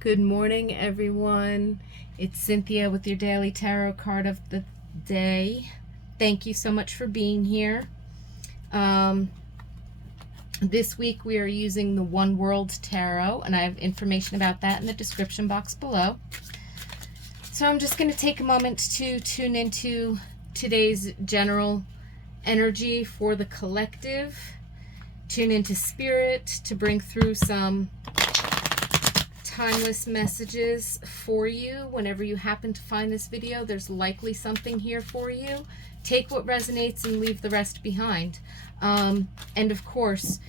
Good morning, everyone. It's Cynthia with your daily tarot card of the day. Thank you so much for being here. This week we are using the One World Tarot, and I have information about that in the description box below. So I'm just going to take a moment to tune into today's general energy for the collective. Tune into spirit to bring through some timeless messages for you. Whenever you happen to find this video, there's likely something here for you. Take what resonates and leave the rest behind. And of course,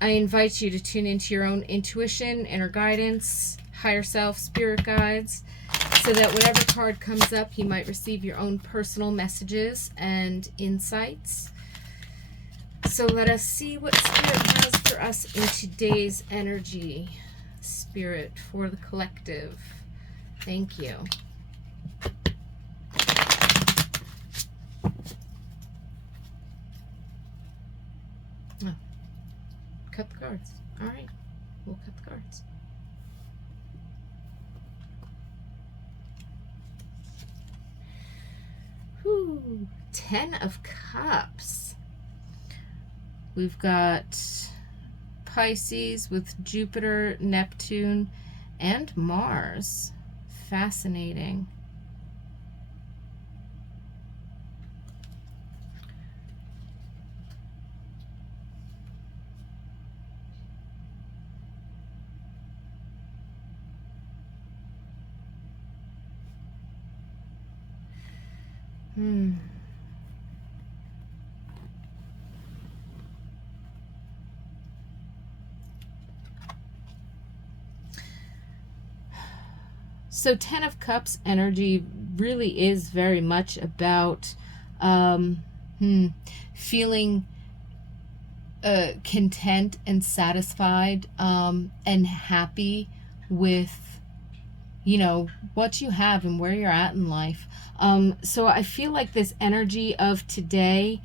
I invite you to tune into your own intuition, inner guidance, higher self, spirit guides, so that whatever card comes up, you might receive your own personal messages and insights. So let us see what Spirit has for us in today's energy. Spirit for the collective. Thank you. Oh, cut the cards. All right, we'll cut the cards. Whew. 10 of Cups. We've got Pisces with Jupiter, Neptune, and Mars. Fascinating. So 10 of Cups energy really is very much about feeling content and satisfied and happy with, you know, what you have and where you're at in life. So I feel like this energy of today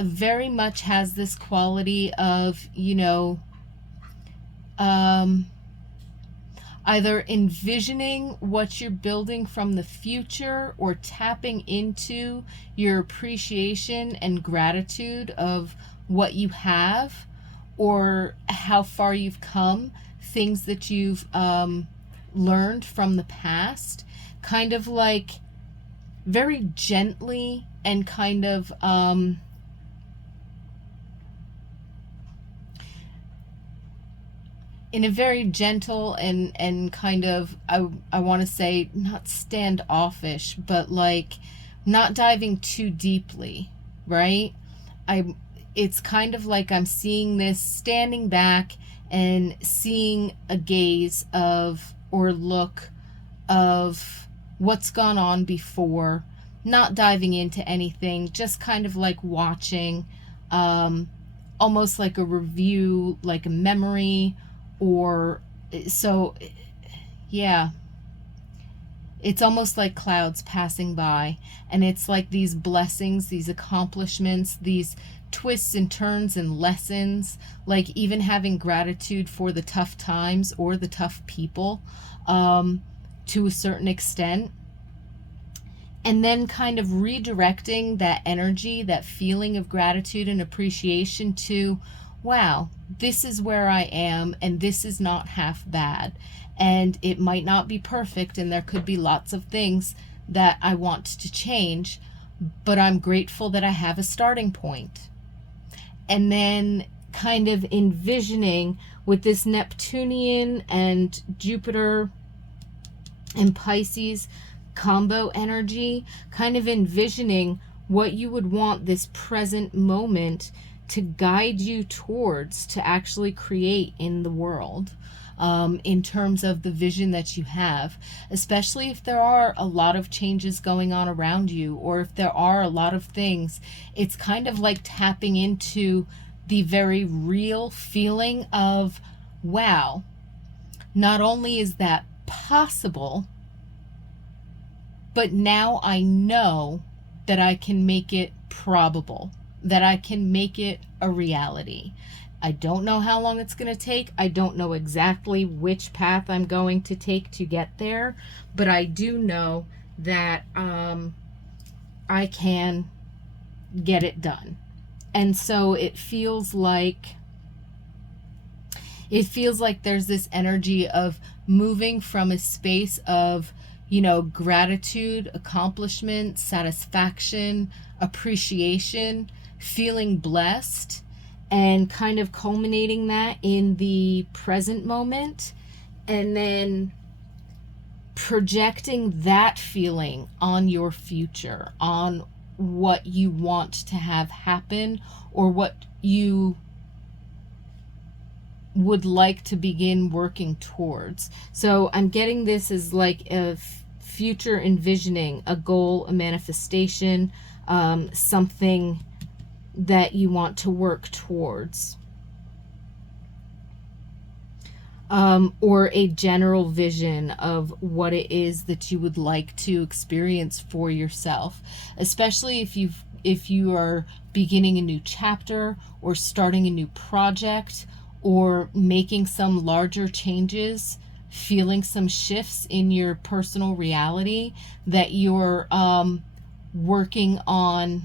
very much has this quality of, you know, either envisioning what you're building from the future or tapping into your appreciation and gratitude of what you have or how far you've come, things that you've learned from the past, kind of like very gently and kind of in a very gentle and kind of, I want to say, not standoffish, but like not diving too deeply, right? It's kind of like I'm seeing this, standing back and seeing a gaze of, or look of what's gone on before, not diving into anything, just kind of like watching, almost like a review, like a memory. Or so, yeah, it's almost like clouds passing by, and it's like these blessings, these accomplishments, these twists and turns and lessons, like even having gratitude for the tough times or the tough people to a certain extent, and then kind of redirecting that energy, that feeling of gratitude and appreciation to, wow, this is where I am, and this is not half bad. And it might not be perfect, and there could be lots of things that I want to change, but I'm grateful that I have a starting point. And then kind of envisioning with this Neptunian and Jupiter and Pisces combo energy, kind of envisioning what you would want this present moment to guide you towards, to actually create in the world, in terms of the vision that you have, especially if there are a lot of changes going on around you, or if there are a lot of things. It's kind of like tapping into the very real feeling of, wow, not only is that possible, but now I know that I can make it probable, that I can make it a reality. I don't know how long it's going to take. I don't know exactly which path I'm going to take to get there, but I do know that I can get it done. And so it feels like there's this energy of moving from a space of, gratitude, accomplishment, satisfaction, appreciation, feeling blessed, and kind of culminating that in the present moment, and then projecting that feeling on your future, on what you want to have happen, or what you would like to begin working towards. So I'm getting this as like a future envisioning, a goal, a manifestation, something that you want to work towards. Or a general vision of what it is that you would like to experience for yourself, especially if you are beginning a new chapter or starting a new project or making some larger changes, feeling some shifts in your personal reality that you're working on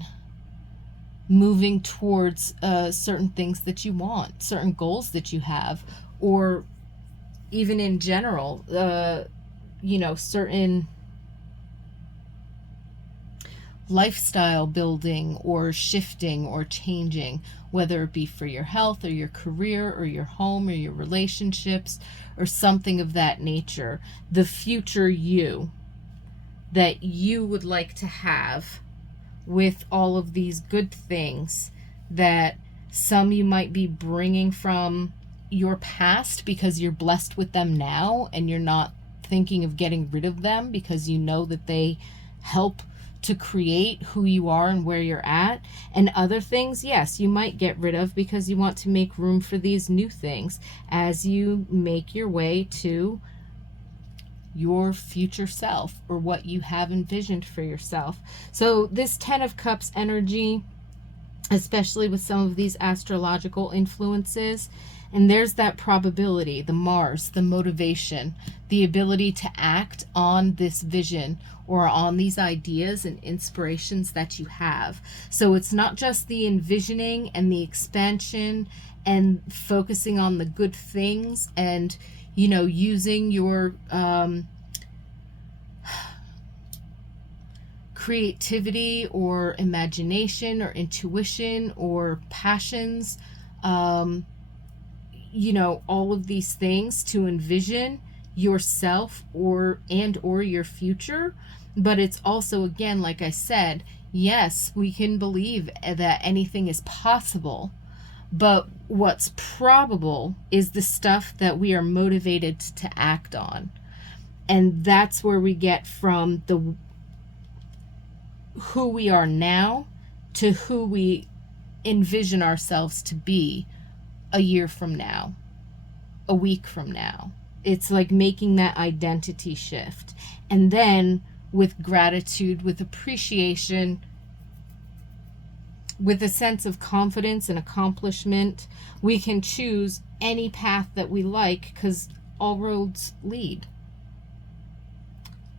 moving towards certain things that you want, certain goals that you have, or even in general, certain lifestyle building or shifting or changing, whether it be for your health or your career or your home or your relationships or something of that nature. The future you that you would like to have with all of these good things that some you might be bringing from your past because you're blessed with them now and you're not thinking of getting rid of them because you know that they help to create who you are and where you're at. And other things, yes, you might get rid of because you want to make room for these new things as you make your way to your future self or what you have envisioned for yourself. So this 10 of Cups energy, especially with some of these astrological influences, and there's that probability, the Mars, the motivation, the ability to act on this vision or on these ideas and inspirations that you have. So it's not just the envisioning and the expansion and focusing on the good things and, using your creativity or imagination or intuition or passions, all of these things to envision yourself or your future. But it's also, again, like I said, yes, we can believe that anything is possible, but what's probable is the stuff that we are motivated to act on. And that's where we get from who we are now to who we envision ourselves to be a year from now, a week from now. It's like making that identity shift. And then with gratitude, with appreciation, with a sense of confidence and accomplishment, we can choose any path that we like because all roads lead.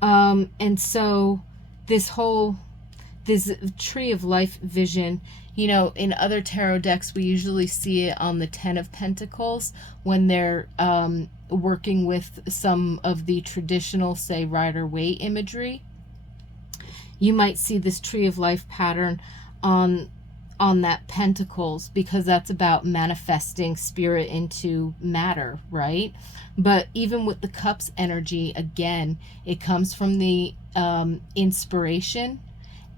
And so this tree of life vision, in other tarot decks, we usually see it on the 10 of Pentacles when they're working with some of the traditional, say, Rider-Waite imagery. You might see this tree of life pattern on that Pentacles because that's about manifesting spirit into matter, right? But even with the Cups energy, again, it comes from the inspiration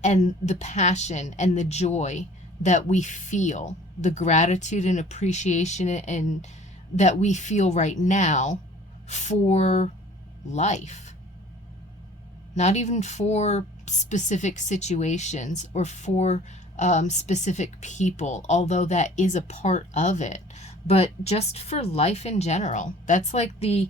and the passion and the joy that we feel, the gratitude and appreciation and that we feel right now for life. Not even for specific situations or for specific people, although that is a part of it, but just for life in general. That's like this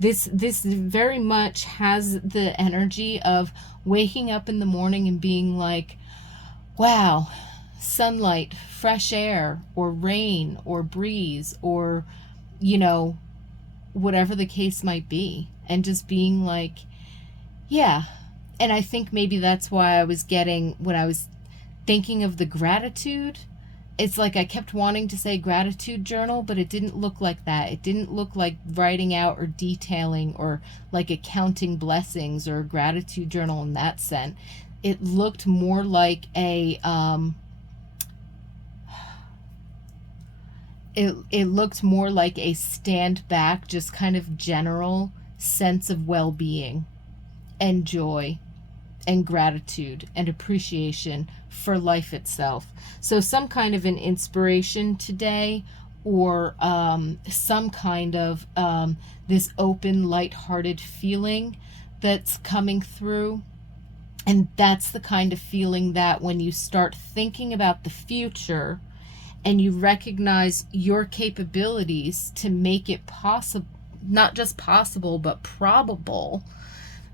very much has the energy of waking up in the morning and being like, wow, sunlight, fresh air, or rain, or breeze, or, you know, whatever the case might be. And just being like, yeah. And I think maybe that's why I was getting, when I was thinking of the gratitude, it's like I kept wanting to say gratitude journal, but it didn't look like that. It didn't look like writing out or detailing or like accounting blessings or a gratitude journal in that sense. It looked more like it looked more like a stand back, just kind of general sense of well-being and joy and gratitude and appreciation for life itself. So some kind of an inspiration today, or some kind of this open, lighthearted feeling that's coming through. And that's the kind of feeling that when you start thinking about the future and you recognize your capabilities to make it possible, not just possible, but probable,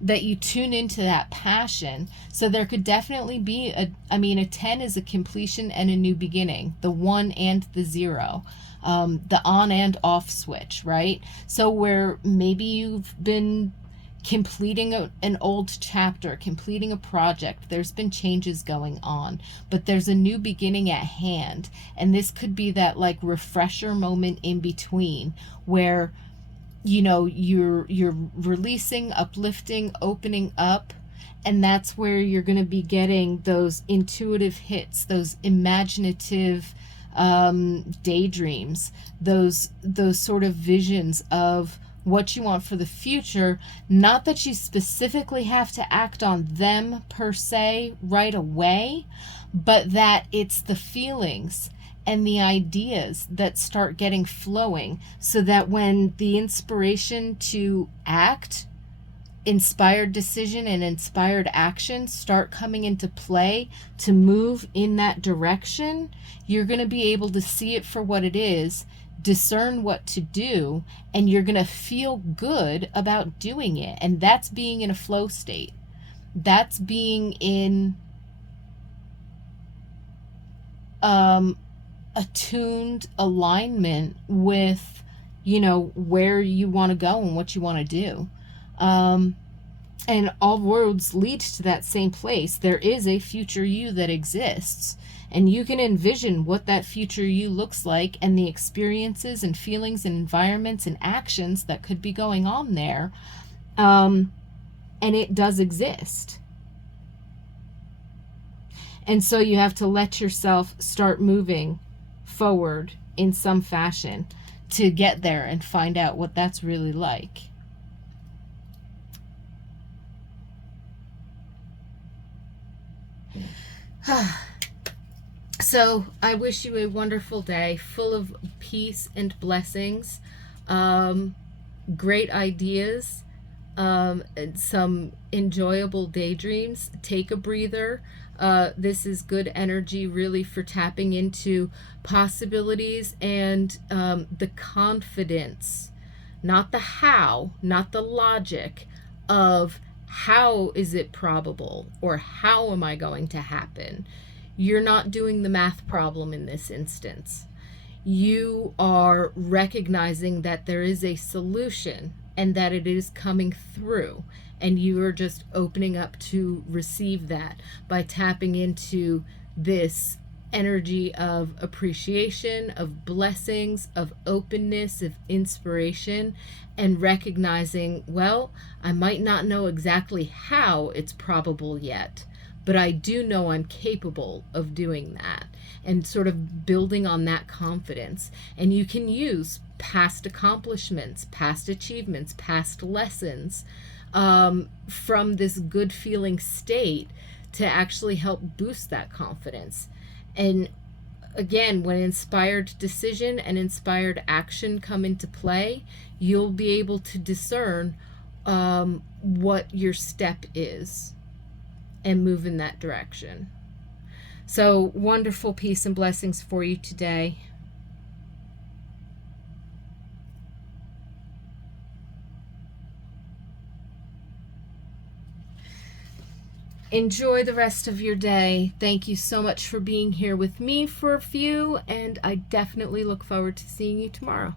that you tune into that passion. So there could definitely be a 10 is a completion and a new beginning, the 1 and the 0, the on and off switch, right? So where maybe you've been completing an old chapter, completing a project, there's been changes going on, but there's a new beginning at hand. And this could be that like refresher moment in between where, you know, you're releasing, uplifting, opening up, and that's where you're going to be getting those intuitive hits, those imaginative daydreams, those sort of visions of what you want for the future. Not that you specifically have to act on them per se right away, but that it's the feelings and the ideas that start getting flowing, so that when the inspiration to act, inspired decision and inspired action start coming into play to move in that direction, you're going to be able to see it for what it is, discern what to do, and you're going to feel good about doing it. And that's being in a flow state. That's being in attuned alignment with, you know, where you want to go and what you want to do. And all roads lead to that same place. There is a future you that exists, and you can envision what that future you looks like and the experiences and feelings and environments and actions that could be going on there. And it does exist. And so you have to let yourself start moving forward in some fashion to get there and find out what that's really like. So I wish you a wonderful day full of peace and blessings, great ideas, and some enjoyable daydreams. Take a breather. This is good energy really for tapping into possibilities and the confidence, not the how, not the logic of how is it probable or how am I going to happen. You're not doing the math problem in this instance. You are recognizing that there is a solution and that it is coming through, and you are just opening up to receive that by tapping into this energy of appreciation, of blessings, of openness, of inspiration, and recognizing, well, I might not know exactly how it's probable yet, but I do know I'm capable of doing that, and sort of building on that confidence. And you can use past accomplishments, past achievements, past lessons from this good feeling state to actually help boost that confidence. And again, when inspired decision and inspired action come into play, you'll be able to discern what your step is and move in that direction. So wonderful peace and blessings for you today. Enjoy the rest of your day. Thank you so much for being here with me for a few, and I definitely look forward to seeing you tomorrow.